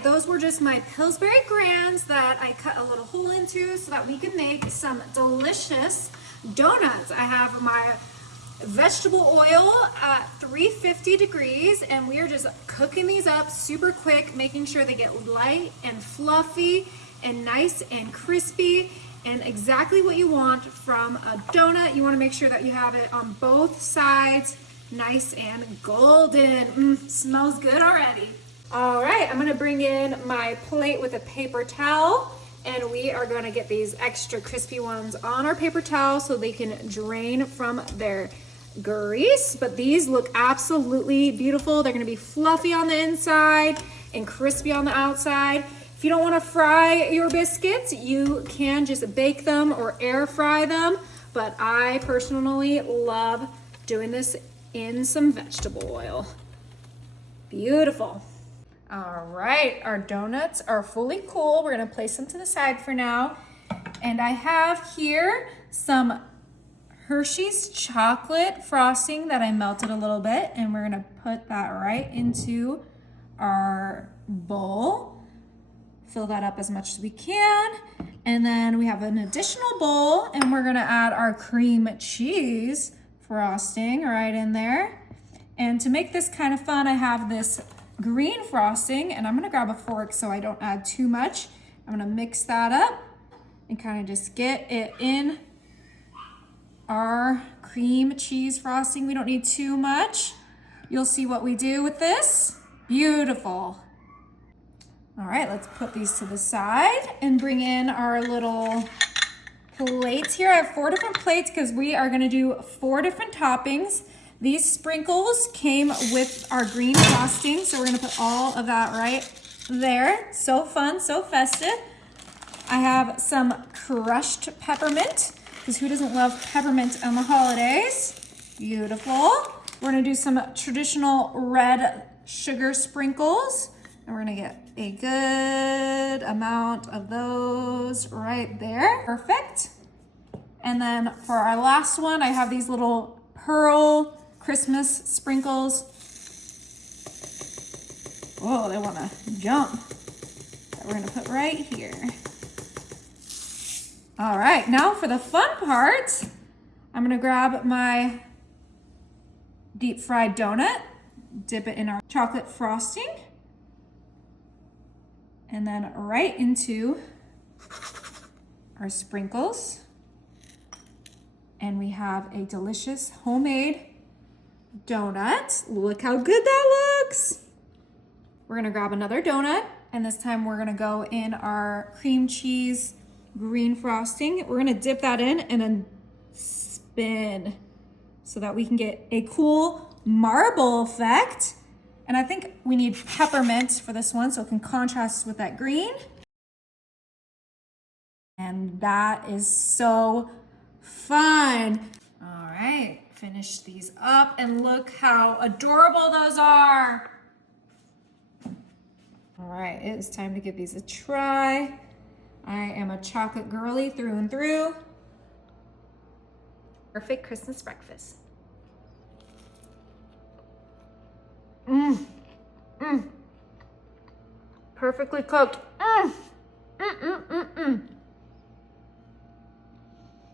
right, those were just my Pillsbury Grands that I cut a little hole into so that we can make some delicious donuts. I have my vegetable oil at 350 degrees, and we are just cooking these up super quick, making sure they get light and fluffy and nice and crispy and exactly what you want from a donut. You want to make sure that you have it on both sides nice and golden. Smells good already. All right, I'm gonna bring in my plate with a paper towel, and we are gonna get these extra crispy ones on our paper towel so they can drain from their grease. But these look absolutely beautiful. They're gonna be fluffy on the inside and crispy on the outside. If you don't wanna fry your biscuits, you can just bake them or air fry them, but I personally love doing this in some vegetable oil. Beautiful. All right, our donuts are fully cool. We're gonna place them to the side for now. And I have here some Hershey's chocolate frosting that I melted a little bit, and we're gonna put that right into our bowl. Fill that up as much as we can. And then we have an additional bowl, and we're gonna add our cream cheese frosting right in there. And to make this kind of fun, I have this green frosting, and I'm gonna grab a fork so I don't add too much. I'm gonna mix that up and kind of just get it in our cream cheese frosting. We don't need too much. You'll see what we do with this. Beautiful. All right, let's put these to the side and bring in our little plates here. I have 4 different plates because we are gonna do 4 different toppings. These sprinkles came with our green frosting, so we're gonna put all of that right there. So fun, so festive. I have some crushed peppermint, because who doesn't love peppermint on the holidays? Beautiful. We're gonna do some traditional red sugar sprinkles, and we're gonna get a good amount of those right there. Perfect. And then for our last one, I have these little pearl Christmas sprinkles. Oh, they wanna jump. That we're gonna put right here. All right, now for the fun part, I'm gonna grab my deep fried donut, dip it in our chocolate frosting, and then right into our sprinkles. And we have a delicious homemade donut. Look how good that looks. We're gonna grab another donut, and this time we're gonna go in our cream cheese green frosting. We're gonna dip that in and then spin so that we can get a cool marble effect. And I think we need peppermint for this one so it can contrast with that green. And that is so fun. All right, finish these up and look how adorable those are. All right, it is time to give these a try. I am a chocolate girly through and through. Perfect Christmas breakfast. Perfectly cooked.